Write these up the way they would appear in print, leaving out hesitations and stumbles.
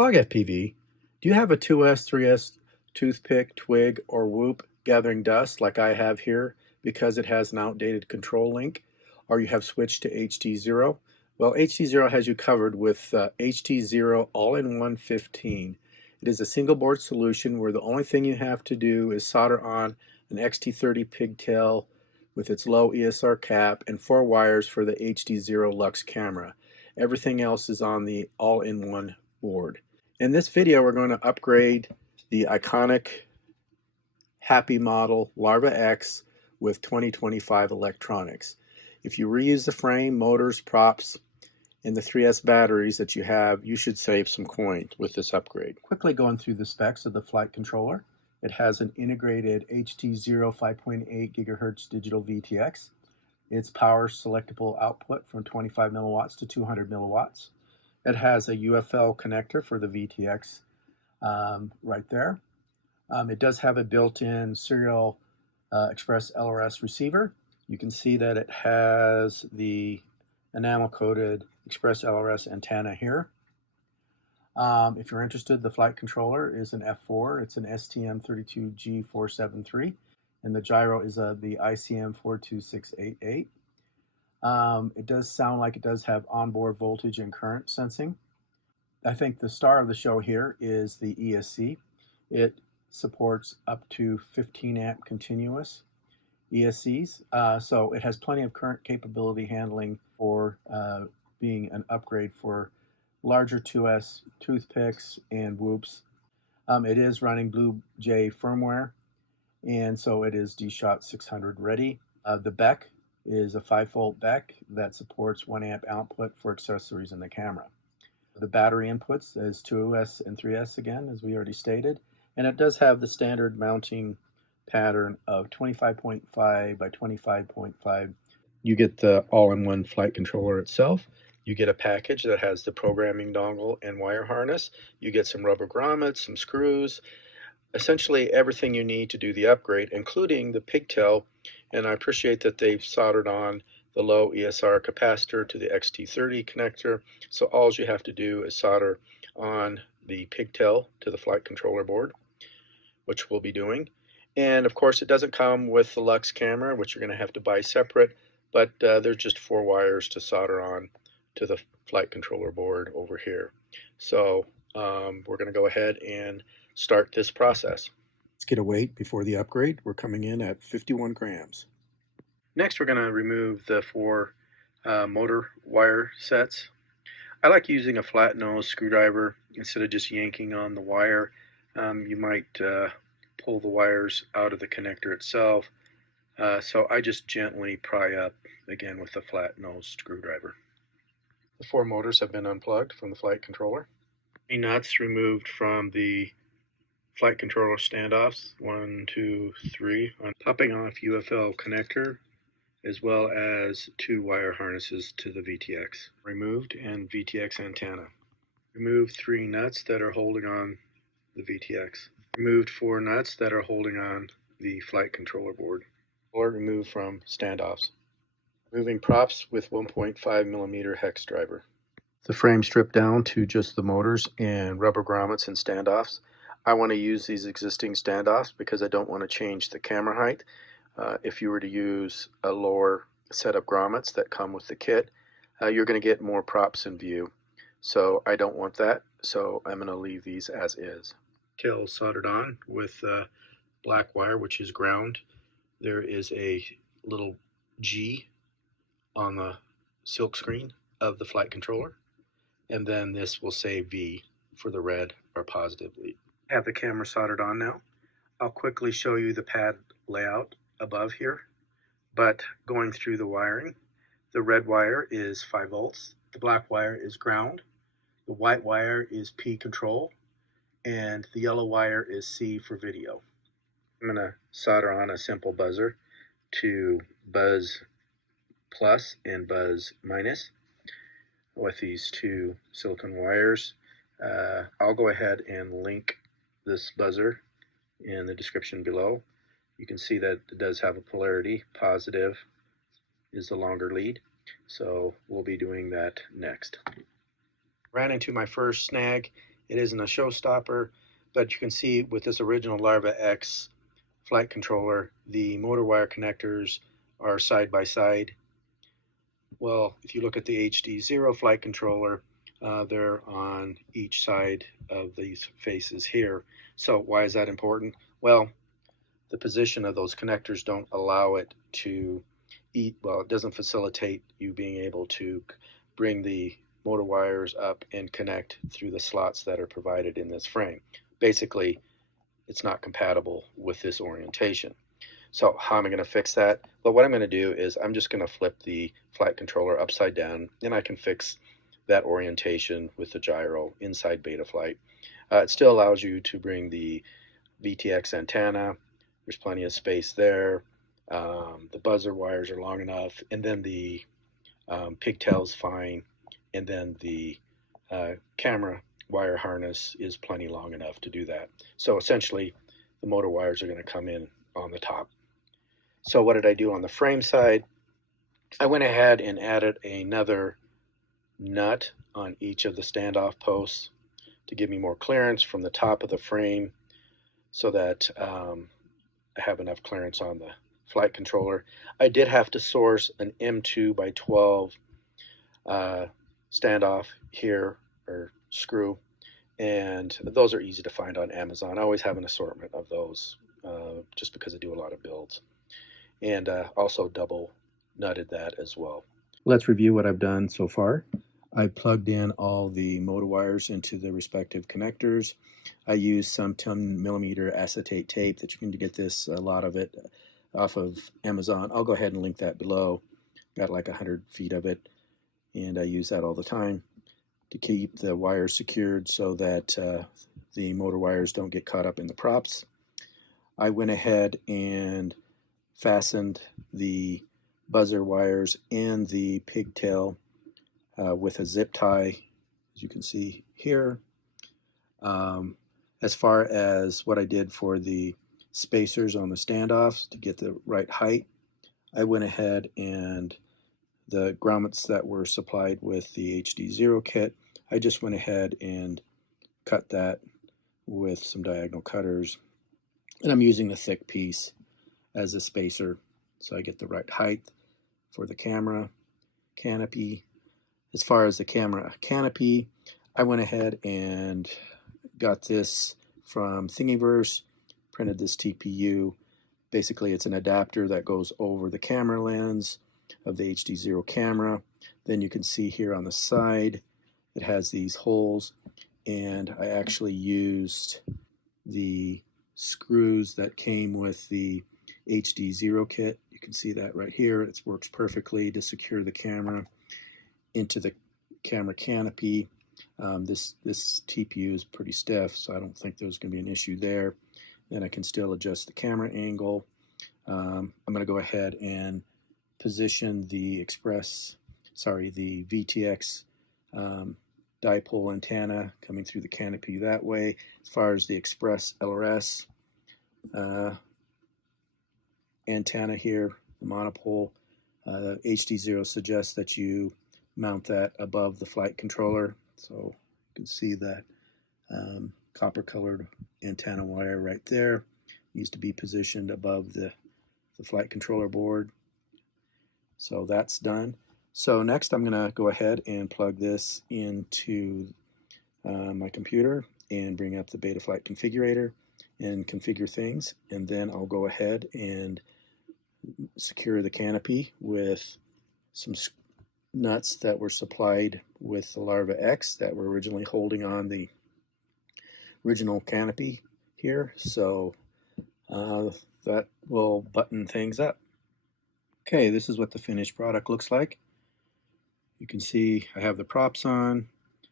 Slog FPV, do you have a 2S, 3S toothpick, twig, or whoop gathering dust like I have here because it has an outdated control link, or you have switched to HDZero? Well, HDZero has you covered with HDZero All-in-One 15. It is a single board solution where the only thing you have to do is solder on an XT30 pigtail with its low ESR cap and 4 wires for the HDZero Lux camera. Everything else is on the all-in-one board. In this video, we're going to upgrade the iconic Happymodel Larva-X with 2025 electronics. If you reuse the frame, motors, props, and the 3S batteries that you have, you should save some coin with this upgrade. Quickly going through the specs of the flight controller. It has an integrated HDZero 5.8 GHz digital VTX. Its power selectable output from 25 milliwatts to 200 milliwatts. It has a UFL connector for the VTX right there. It does have a built-in serial express LRS receiver. You can see that it has the enamel-coated express LRS antenna here. If you're interested, the flight controller is an F4. It's an STM32G473, and the gyro is the ICM42688. It does sound like it does have onboard voltage and current sensing. I think the star of the show here is the ESC. It supports up to 15 amp continuous ESCs, so it has plenty of current capability handling for being an upgrade for larger 2S toothpicks and whoops. It is running Blue Jay firmware, and so it is DShot 600 ready. The BEC is a 5-volt BEC that supports 1 amp output for accessories in the camera. The battery inputs is 2S and 3S again, as we already stated, and it does have the standard mounting pattern of 25.5 by 25.5. You get the all-in-one flight controller itself. You get a package that has the programming dongle and wire harness. You get some rubber grommets, some screws, essentially everything you need to do the upgrade, including the pigtail. And I appreciate that they've soldered on the low ESR capacitor to the XT30 connector. So all you have to do is solder on the pigtail to the flight controller board, which we'll be doing. And of course, it doesn't come with the Lux camera, which you're going to have to buy separate, but there's just 4 wires to solder on to the flight controller board over here. So we're going to go ahead and start this process. Let's get a weight before the upgrade. We're coming in at 51 grams. Next, we're going to remove the 4 motor wire sets. I like using a flat nose screwdriver instead of just yanking on the wire. You might pull the wires out of the connector itself. So I just gently pry up again with a flat nose screwdriver. The 4 motors have been unplugged from the flight controller. 3 nuts removed from the flight controller standoffs, 1, 2, 3, popping off UFL connector, as well as 2 wire harnesses to the VTX removed and VTX antenna. Removed 3 nuts that are holding on the VTX. Removed 4 nuts that are holding on the flight controller board. Or removed from standoffs. Removing props with 1.5 millimeter hex driver. The frame stripped down to just the motors and rubber grommets and standoffs. I want to use these existing standoffs because I don't want to change the camera height. If you were to use a lower set of grommets that come with the kit, you're going to get more props in view. So I don't want that, so I'm going to leave these as is. Tail soldered on with black wire, which is ground. There is a little G on the silk screen of the flight controller, and then this will say V for the red or positive lead. I have the camera soldered on now. I'll quickly show you the pad layout above here, but going through the wiring, the red wire is 5 volts, the black wire is ground, the white wire is P control, and the yellow wire is C for video. I'm going to solder on a simple buzzer to buzz plus and buzz minus with these 2 silicon wires. I'll go ahead and link this buzzer in the description below. You can see that it does have a polarity. Positive is the longer lead, so we'll be doing that next. Ran into my first snag, It isn't a showstopper, but you can see with this original Larva-X flight controller, the motor wire connectors are side by side. Well, if you look at the HDZero flight controller, they're on each side of these faces here. So why is that important? Well, the position of those connectors don't allow it to it doesn't facilitate you being able to bring the motor wires up and connect through the slots that are provided in this frame. Basically, it's not compatible with this orientation. So how am I going to fix that? Well, what I'm going to do is I'm just going to flip the flight controller upside down, and I can fix that orientation with the gyro inside Betaflight. It still allows you to bring the VTX antenna. There's plenty of space there. The buzzer wires are long enough, and then the pigtail's fine, and then the camera wire harness is plenty long enough to do that. So essentially, the motor wires are going to come in on the top. So what did I do on the frame side? I went ahead and added another nut on each of the standoff posts to give me more clearance from the top of the frame, so that I have enough clearance on the flight controller. I did have to source an M2 by 12 standoff here, or screw, and those are easy to find on Amazon. I always have an assortment of those just because I do a lot of builds, and also double nutted that as well. Let's review what I've done so far. I plugged in all the motor wires into the respective connectors. I used some 10mm acetate tape that you can get a lot of it off of Amazon. I'll go ahead and link that below. Got like 100 feet of it, and I use that all the time to keep the wires secured so that the motor wires don't get caught up in the props. I went ahead and fastened the buzzer wires and the pigtail with a zip tie, as you can see here. As far as what I did for the spacers on the standoffs to get the right height, I went ahead and the grommets that were supplied with the HDZero kit, I just went ahead and cut that with some diagonal cutters, and I'm using the thick piece as a spacer so I get the right height for the camera canopy. As far as the camera canopy, I went ahead and got this from Thingiverse, printed this TPU. Basically, it's an adapter that goes over the camera lens of the HDZero camera. Then you can see here on the side, it has these holes, and I actually used the screws that came with the HDZero kit. You can see that right here. It works perfectly to secure the camera into the camera canopy. This TPU is pretty stiff, so I don't think there's going to be an issue there. Then I can still adjust the camera angle. I'm going to go ahead and position the the VTX dipole antenna coming through the canopy that way. As far as the Express LRS antenna here, the monopole, HDZero suggests that you mount that above the flight controller. So you can see that copper colored antenna wire right there needs to be positioned above the flight controller board. So that's done. So next I'm going to go ahead and plug this into my computer and bring up the Betaflight configurator and configure things, and then I'll go ahead and secure the canopy with some nuts that were supplied with the Larva-X that were originally holding on the original canopy here. So that will button things up. Okay, this is what the finished product looks like. You can see I have the props on.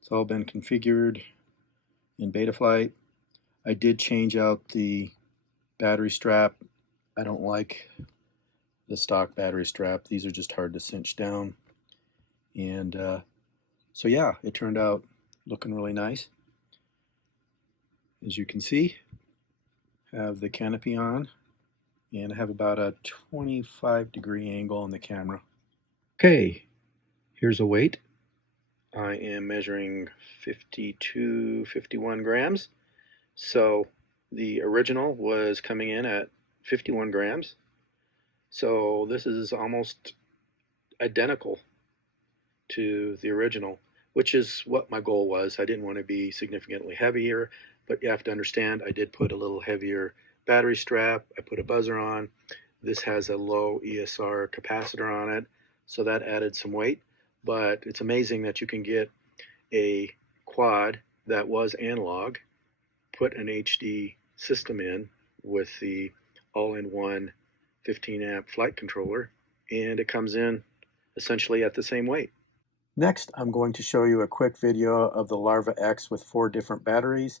It's all been configured in Betaflight. I did change out the battery strap. I don't like the stock battery strap. These are just hard to cinch down. And so yeah, it turned out looking really nice. As you can see, I have the canopy on, and I have about a 25-degree angle on the camera. Okay, here's a weight. I am measuring 52, 51 grams. So the original was coming in at 51 grams. So this is almost identical to the original, which is what my goal was. I didn't want to be significantly heavier, but you have to understand I did put a little heavier battery strap. I put a buzzer on. This has a low ESR capacitor on it, so that added some weight. But it's amazing that you can get a quad that was analog, put an HD system in with the all-in-one 15 amp flight controller, and it comes in essentially at the same weight. Next, I'm going to show you a quick video of the Larva-X with 4 different batteries.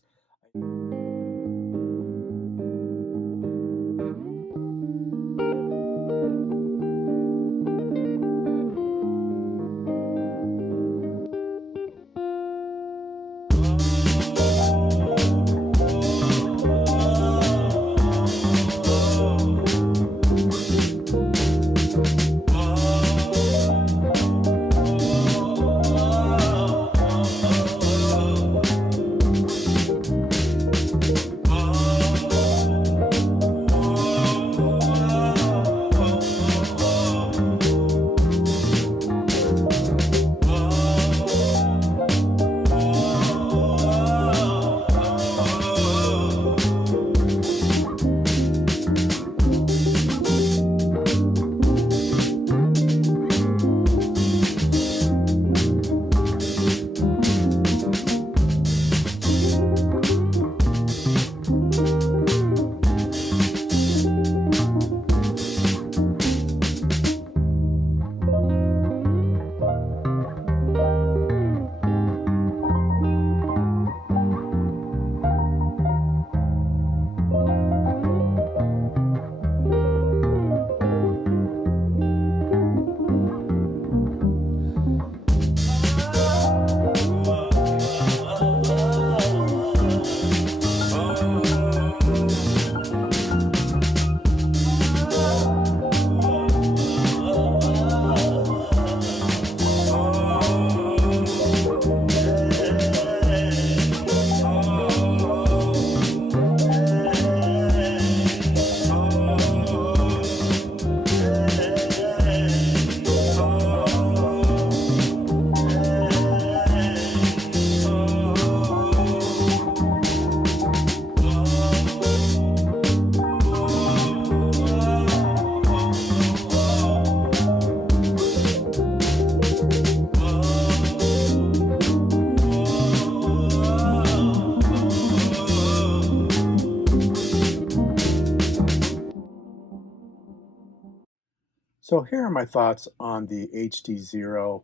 So here are my thoughts on the HDZero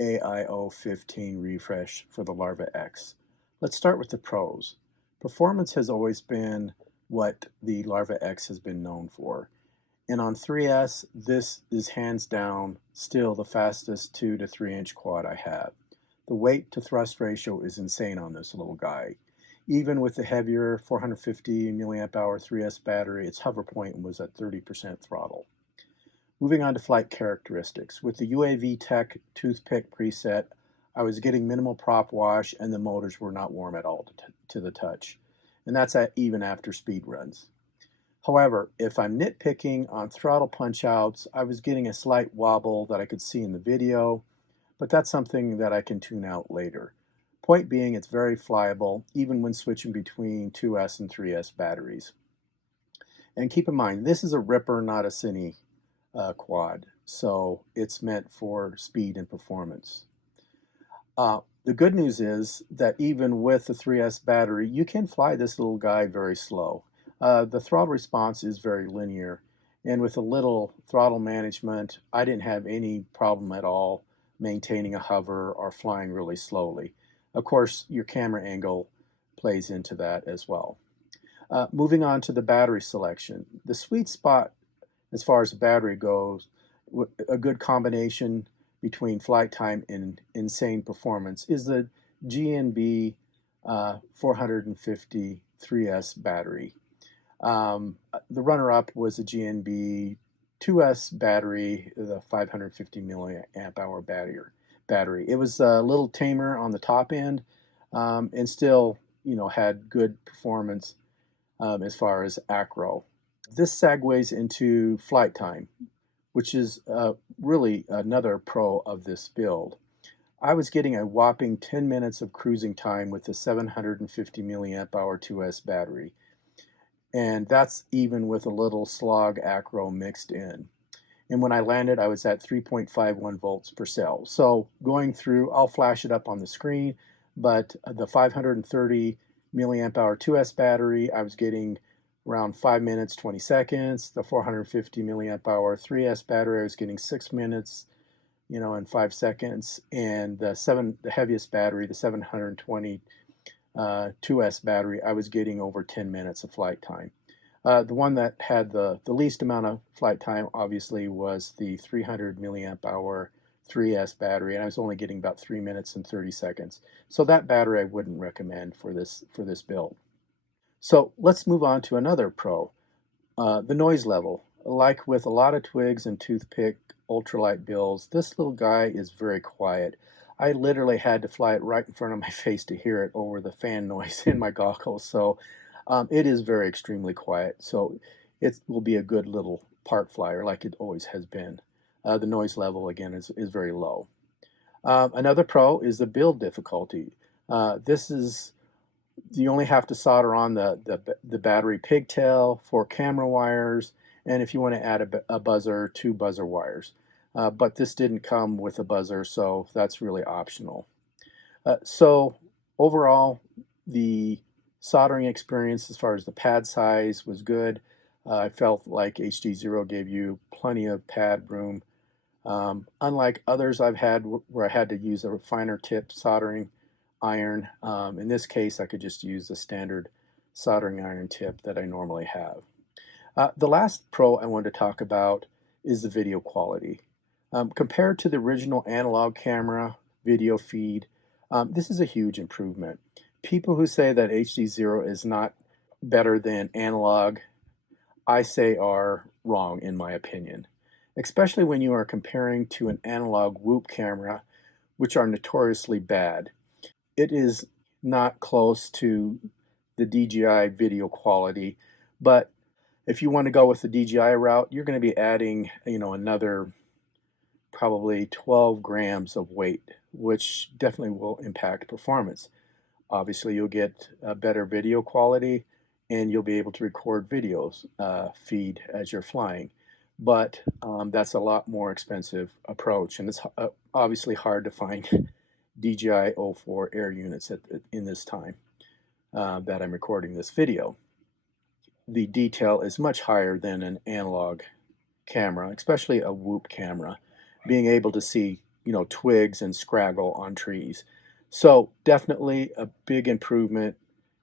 AIO15 refresh for the Larva-X. Let's start with the pros. Performance has always been what the Larva-X has been known for. And on 3S, this is hands down still the fastest 2 to 3 inch quad I have. The weight to thrust ratio is insane on this little guy. Even with the heavier 450 milliamp hour 3S battery, its hover point was at 30% throttle. Moving on to flight characteristics. With the UAV Tech toothpick preset, I was getting minimal prop wash and the motors were not warm at all to the touch. And that's even after speed runs. However, if I'm nitpicking on throttle punch outs, I was getting a slight wobble that I could see in the video, but that's something that I can tune out later. Point being, it's very flyable, even when switching between 2S and 3S batteries. And keep in mind, this is a ripper, not a cine quad, so it's meant for speed and performance. The good news is that even with the 3S battery, you can fly this little guy very slow. The throttle response is very linear, and with a little throttle management, I didn't have any problem at all maintaining a hover or flying really slowly. Of course, your camera angle plays into that as well. Moving on to the battery selection. The sweet spot as far as the battery goes, a good combination between flight time and insane performance is the GNB 450 3S battery. The runner-up was the GNB 2S battery, the 550 milliamp hour battery. It was a little tamer on the top end, and still, had good performance as far as acro. This segues into flight time, which is really another pro of this build. I was getting a whopping 10 minutes of cruising time with the 750 milliamp hour 2S battery, and that's even with a little slog acro mixed in. And when I landed, I was at 3.51 volts per cell. So going through, I'll flash it up on the screen, but the 530 milliamp hour 2S battery, I was getting around 5 minutes, 20 seconds. The 450 milliamp hour 3S battery, I was getting 6 minutes, in 5 seconds. And the heaviest battery, the 720 2S battery, I was getting over 10 minutes of flight time. The one that had the least amount of flight time, obviously, was the 300 milliamp hour 3S battery, and I was only getting about 3 minutes and 30 seconds. So that battery I wouldn't recommend for this build. So let's move on to another pro, the noise level. Like with a lot of twigs and toothpick ultralight builds, this little guy is very quiet. I literally had to fly it right in front of my face to hear it over the fan noise in my goggles. So it is very extremely quiet. So it will be a good little part flyer like it always has been. The noise level, again, is very low. Another pro is the build difficulty. This is, you only have to solder on the battery pigtail, 4 camera wires, and if you want to add a buzzer, 2 buzzer wires. But this didn't come with a buzzer, so that's really optional. So overall, the soldering experience as far as the pad size was good. I felt like HDZero gave you plenty of pad room. Unlike others I've had where I had to use a finer tip soldering iron, in this case I could just use the standard soldering iron tip that I normally have. The last pro I wanted to talk about is the video quality. Compared to the original analog camera video feed, this is a huge improvement. People who say that HDZero is not better than analog, I say are wrong in my opinion. Especially when you are comparing to an analog whoop camera, which are notoriously bad. It is not close to the DJI video quality, but if you want to go with the DJI route, you're going to be adding, another probably 12 grams of weight, which definitely will impact performance. Obviously, you'll get a better video quality and you'll be able to record videos feed as you're flying. But that's a lot more expensive approach, and it's obviously hard to find DJI O4 air units in this time that I'm recording this video. The detail is much higher than an analog camera, especially a whoop camera, being able to see, twigs and scraggle on trees. So definitely a big improvement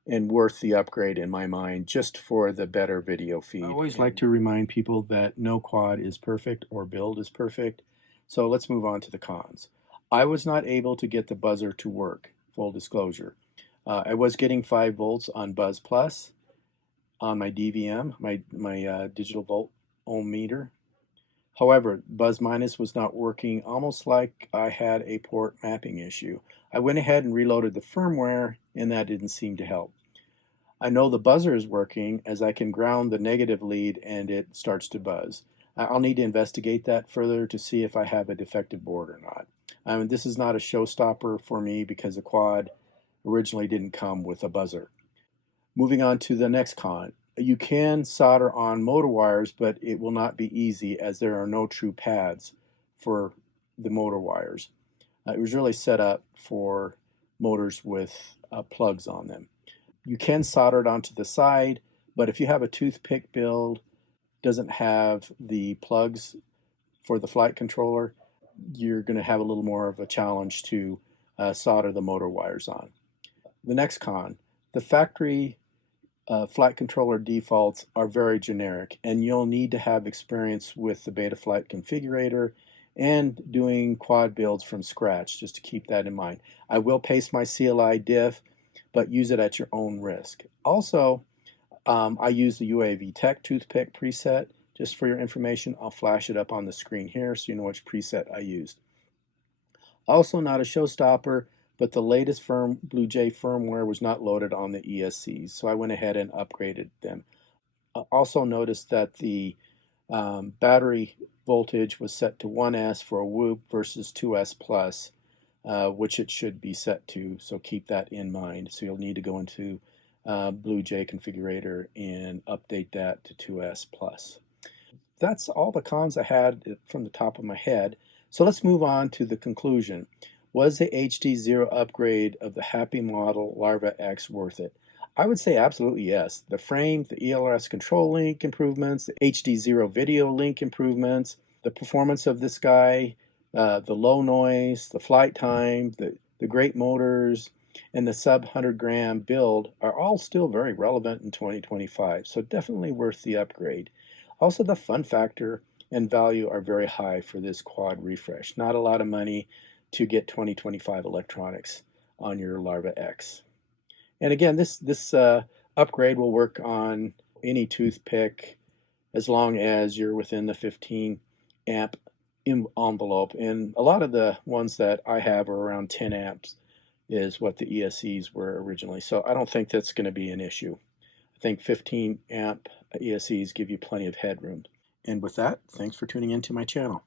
and worth the upgrade in my mind, just for the better video feed. I always like to remind people that no quad is perfect or build is perfect. So let's move on to the cons. I was not able to get the buzzer to work, full disclosure. I was getting 5 volts on Buzz Plus on my DVM, my digital volt ohm meter. However, Buzz Minus was not working, almost like I had a port mapping issue. I went ahead and reloaded the firmware, and that didn't seem to help. I know the buzzer is working as I can ground the negative lead and it starts to buzz. I'll need to investigate that further to see if I have a defective board or not. This is not a showstopper for me because the quad originally didn't come with a buzzer. Moving on to the next con. You can solder on motor wires, but it will not be easy as there are no true pads for the motor wires. It was really set up for motors with plugs on them. You can solder it onto the side, but if you have a toothpick build, doesn't have the plugs for the flight controller, you're going to have a little more of a challenge to solder the motor wires on. The next con, the factory flight controller defaults are very generic, and you'll need to have experience with the Betaflight configurator and doing quad builds from scratch, just to keep that in mind. I will paste my CLI diff, but use it at your own risk. Also, I use the UAV Tech toothpick preset. Just for your information, I'll flash it up on the screen here so you know which preset I used. Also not a showstopper, but the latest BlueJ firmware was not loaded on the ESCs, so I went ahead and upgraded them. Also noticed that the battery voltage was set to 1S for a Whoop versus 2S plus, which it should be set to, so keep that in mind. So you'll need to go into BlueJ configurator and update that to 2S plus. That's all the cons I had from the top of my head. So let's move on to the conclusion. Was the HDZero upgrade of the Happymodel Larva-X worth it? I would say absolutely yes. The frame, the ELRS control link improvements, the HDZero video link improvements, the performance of this guy, the low noise, the flight time, the great motors, and the sub 100 gram build are all still very relevant in 2025, so definitely worth the upgrade. Also, the fun factor and value are very high for this quad refresh. Not a lot of money to get 2025 electronics on your Larva-X. And again, this upgrade will work on any toothpick as long as you're within the 15 amp envelope. And a lot of the ones that I have are around 10 amps is what the ESCs were originally. So I don't think that's going to be an issue. I think 15 amp ESCs give you plenty of headroom. And with that, thanks for tuning into my channel.